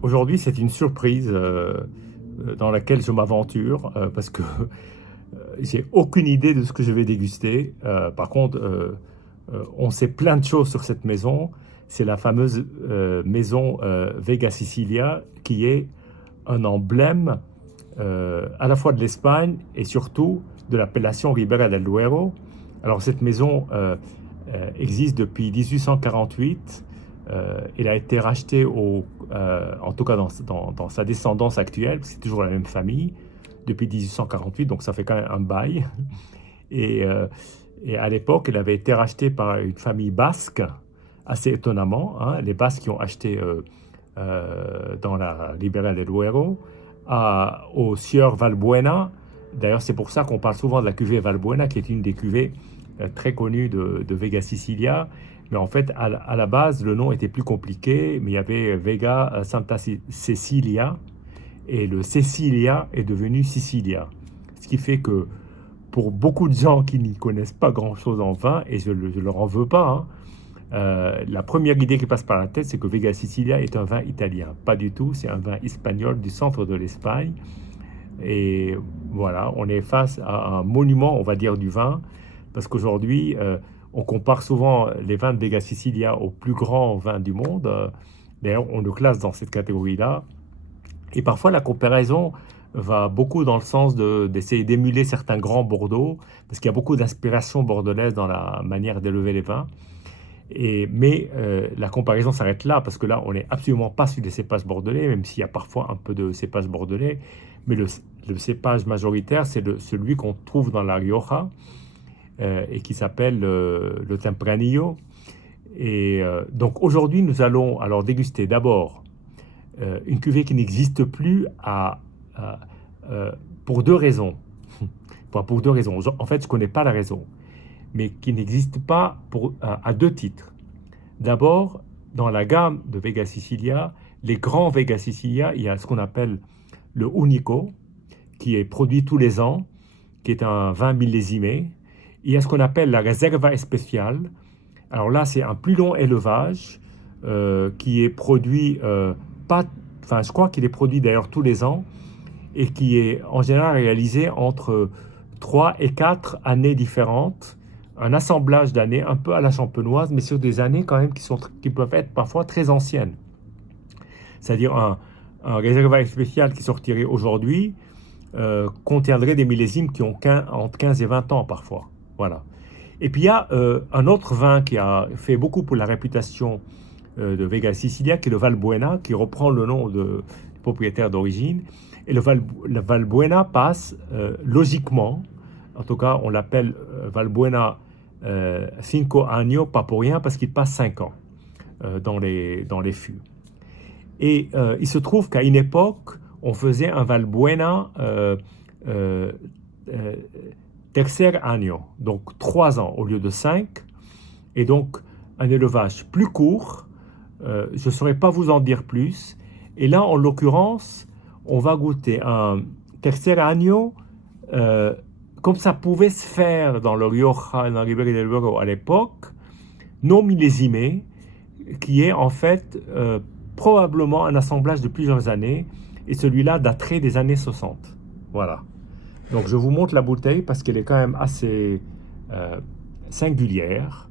Aujourd'hui, c'est une surprise dans laquelle je m'aventure parce que j'ai aucune idée de ce que je vais déguster. Par contre, on sait plein de choses sur cette maison. C'est la fameuse maison Vega Sicilia qui est un emblème à la fois de l'Espagne et surtout de l'appellation Ribera del Duero. Alors cette maison existe depuis 1848. Elle a été rachetée, en tout cas dans sa descendance actuelle, c'est toujours la même famille, depuis 1848, donc ça fait quand même un bail. Et, euh, et à l'époque, elle avait été rachetée par une famille basque, assez étonnamment, hein, les Basques qui ont acheté dans la Ribera del Duero, au sieur Valbuena. D'ailleurs, c'est pour ça qu'on parle souvent de la cuvée Valbuena, qui est une des cuvées très connues de Vega Sicilia. Mais en fait, à la base, le nom était plus compliqué, mais il y avait Vega Santa Cecilia, et le Cecilia est devenu Sicilia. Ce qui fait que pour beaucoup de gens qui n'y connaissent pas grand-chose en vin, et je ne leur en veux pas, hein, la première idée qui passe par la tête, c'est que Vega Sicilia est un vin italien. Pas du tout, c'est un vin espagnol du centre de l'Espagne. Et voilà, on est face à un monument, on va dire, du vin, parce qu'aujourd'hui, on compare souvent les vins de Vega Sicilia aux plus grands vins du monde. D'ailleurs, on le classe dans cette catégorie-là. Et parfois, la comparaison va beaucoup dans le sens d'essayer d'émuler certains grands Bordeaux, parce qu'il y a beaucoup d'inspiration bordelaise dans la manière d'élever les vins. Mais la comparaison s'arrête là, parce que là, on n'est absolument pas sur des cépages bordelais, même s'il y a parfois un peu de cépages bordelais. Mais le cépage majoritaire, c'est celui qu'on trouve dans la Rioja et qui s'appelle le Tempranillo. Et donc aujourd'hui, nous allons alors déguster d'abord une cuvée qui n'existe plus à- pour deux raisons. Enfin, pour deux raisons. En fait, je ne connais pas la raison, mais qui n'existe pas à deux titres. D'abord, dans la gamme de Vega Sicilia, les grands Vega Sicilia, il y a ce qu'on appelle le Unico, qui est produit tous les ans, qui est un vin millésimé. Il y a ce qu'on appelle la Reserva Especial. Alors là, c'est un plus long élevage qui est produit pas, enfin, je crois qu'il est produit d'ailleurs tous les ans et qui est en général réalisé entre 3 et 4 années différentes, un assemblage d'années un peu à la champenoise, mais sur des années quand même qui peuvent être parfois très anciennes. C'est-à-dire un réservoir spécial qui sortirait aujourd'hui contiendrait des millésimes qui ont entre 15 et 20 ans parfois. Voilà. Et puis il y a un autre vin qui a fait beaucoup pour la réputation de Vega Sicilia, qui est le Valbuena, qui reprend le nom du propriétaire d'origine. Et le Valbuena passe logiquement, en tout cas on l'appelle Valbuena Cinco Años, pas pour rien, parce qu'il passe 5 ans dans les fûts. Et il se trouve qu'à une époque, on faisait un Valbuena euh, euh, tercer año, donc 3 ans au lieu de 5, et donc un élevage plus court. Je ne saurais pas vous en dire plus. Et là, en l'occurrence, on va goûter un tercer año euh, comme ça pouvait se faire dans le Rioja, dans le Ribera del Duero à l'époque, non millésimé, qui est en fait probablement un assemblage de plusieurs années, et celui-là daterait des années 60. Voilà. Donc je vous montre la bouteille parce qu'elle est quand même assez euh, singulière,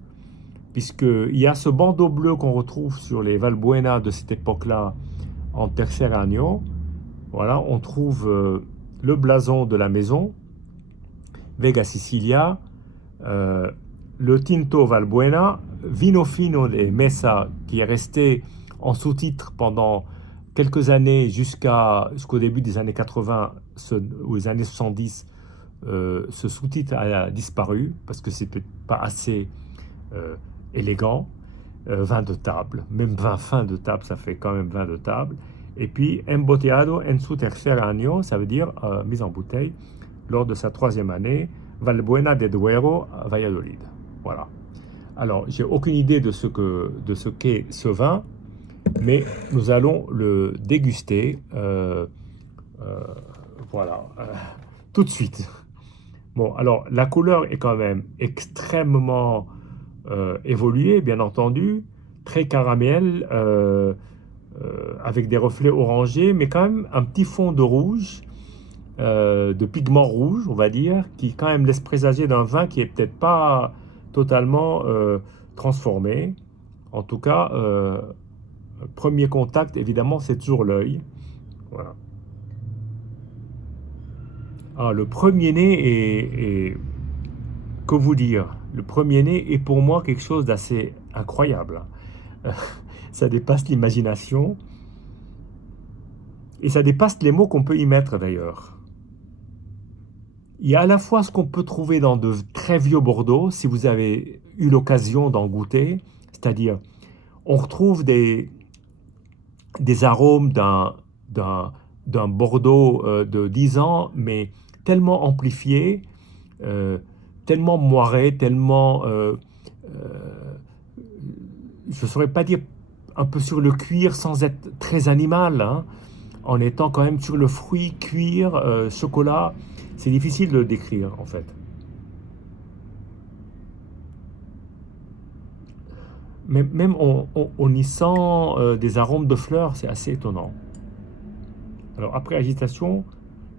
puisqu'il y a ce bandeau bleu qu'on retrouve sur les Valbuena de cette époque-là en tercer año. Voilà, on trouve le blason de la maison, Vega Sicilia, euh, le Tinto Valbuena, Vino Fino de Mesa, qui est resté en sous-titre pendant quelques années jusqu'au début des années 80 ou les années 70. Ce sous-titre a disparu parce que c'est pas assez euh, élégant. Vin de table, même vin fin de table, ça fait quand même vin de table. Et puis embotellado en su tercer año, ça veut dire mise en bouteille lors de sa troisième année, Valbuena de Duero à Valladolid. Voilà. Alors, j'ai aucune idée de ce qu'est ce vin, mais nous allons le déguster. Euh, voilà, tout de suite. Bon, alors la couleur est quand même extrêmement évoluée, bien entendu, très caramel, avec des reflets orangés, mais quand même un petit fond de rouge, de pigment rouge, on va dire, qui quand même laisse présager d'un vin qui est peut-être pas totalement transformé. En tout cas, premier contact, évidemment, c'est toujours l'œil. Voilà. Ah, le premier-né que vous dire? Le premier-né est pour moi quelque chose d'assez incroyable. Ça dépasse l'imagination et ça dépasse les mots qu'on peut y mettre d'ailleurs. Il y a à la fois ce qu'on peut trouver dans de très vieux Bordeaux, si vous avez eu l'occasion d'en goûter, c'est-à-dire on retrouve des arômes d'un Bordeaux de 10 ans, mais tellement amplifiés, euh, tellement moirés, tellement, je ne saurais pas dire un peu sur le cuir sans être très animal, hein, en étant quand même sur le fruit, cuir, chocolat. C'est difficile de le décrire en fait. Même on y sent des arômes de fleurs, c'est assez étonnant. Alors après agitation,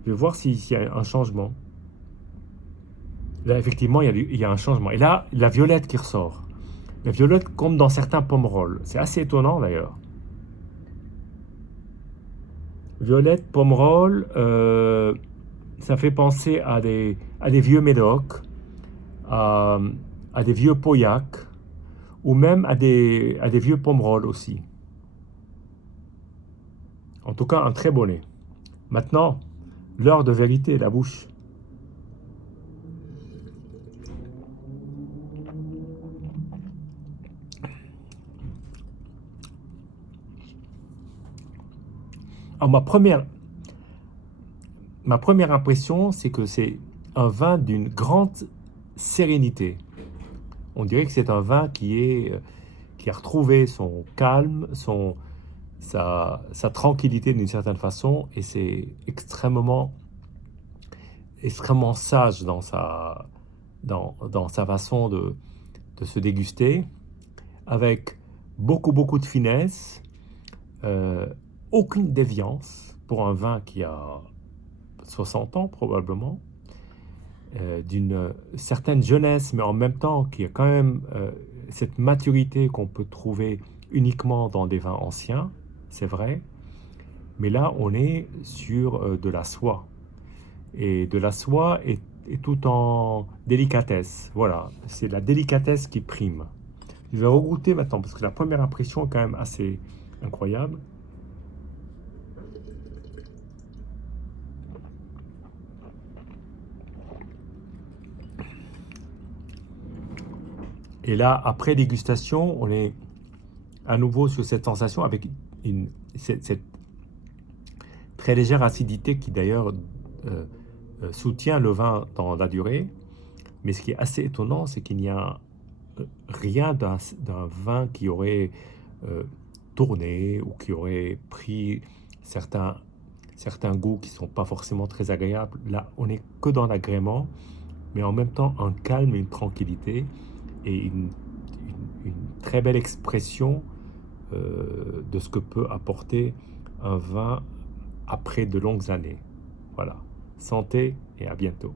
je vais voir s'il y a un changement. Là, effectivement, il y a un changement. Et là, la violette qui ressort. La violette comme dans certains pommerolles. C'est assez étonnant d'ailleurs. Violette, pomerol, ça fait penser à des vieux médocs, à, à des vieux pauillacs, ou même à des vieux pomerol aussi. En tout cas, un très beau nez. Maintenant, l'heure de vérité, la bouche. Alors, ma première impression, c'est que c'est un vin d'une grande sérénité. On dirait que c'est un vin qui a retrouvé son calme, sa tranquillité d'une certaine façon, et c'est extrêmement sage dans sa façon de se déguster, avec beaucoup de finesse, euh, aucune déviance pour un vin qui a 60 ans probablement, d'une certaine jeunesse, mais en même temps qui a quand même cette maturité qu'on peut trouver uniquement dans des vins anciens, c'est vrai, mais là on est sur de la soie, et de la soie est tout en délicatesse, voilà, c'est la délicatesse qui prime. Je vais regoûter maintenant, parce que la première impression est quand même assez incroyable. Et là, après dégustation, on est à nouveau sur cette sensation avec cette très légère acidité qui d'ailleurs euh, soutient le vin dans la durée. Mais ce qui est assez étonnant, c'est qu'il n'y a rien d'un vin qui aurait euh, tourné ou qui aurait pris certains, certains goûts qui ne sont pas forcément très agréables. Là, on n'est que dans l'agrément, mais en même temps un calme et une tranquillité et une très belle expression de ce que peut apporter un vin après de longues années. Voilà. Santé et à bientôt.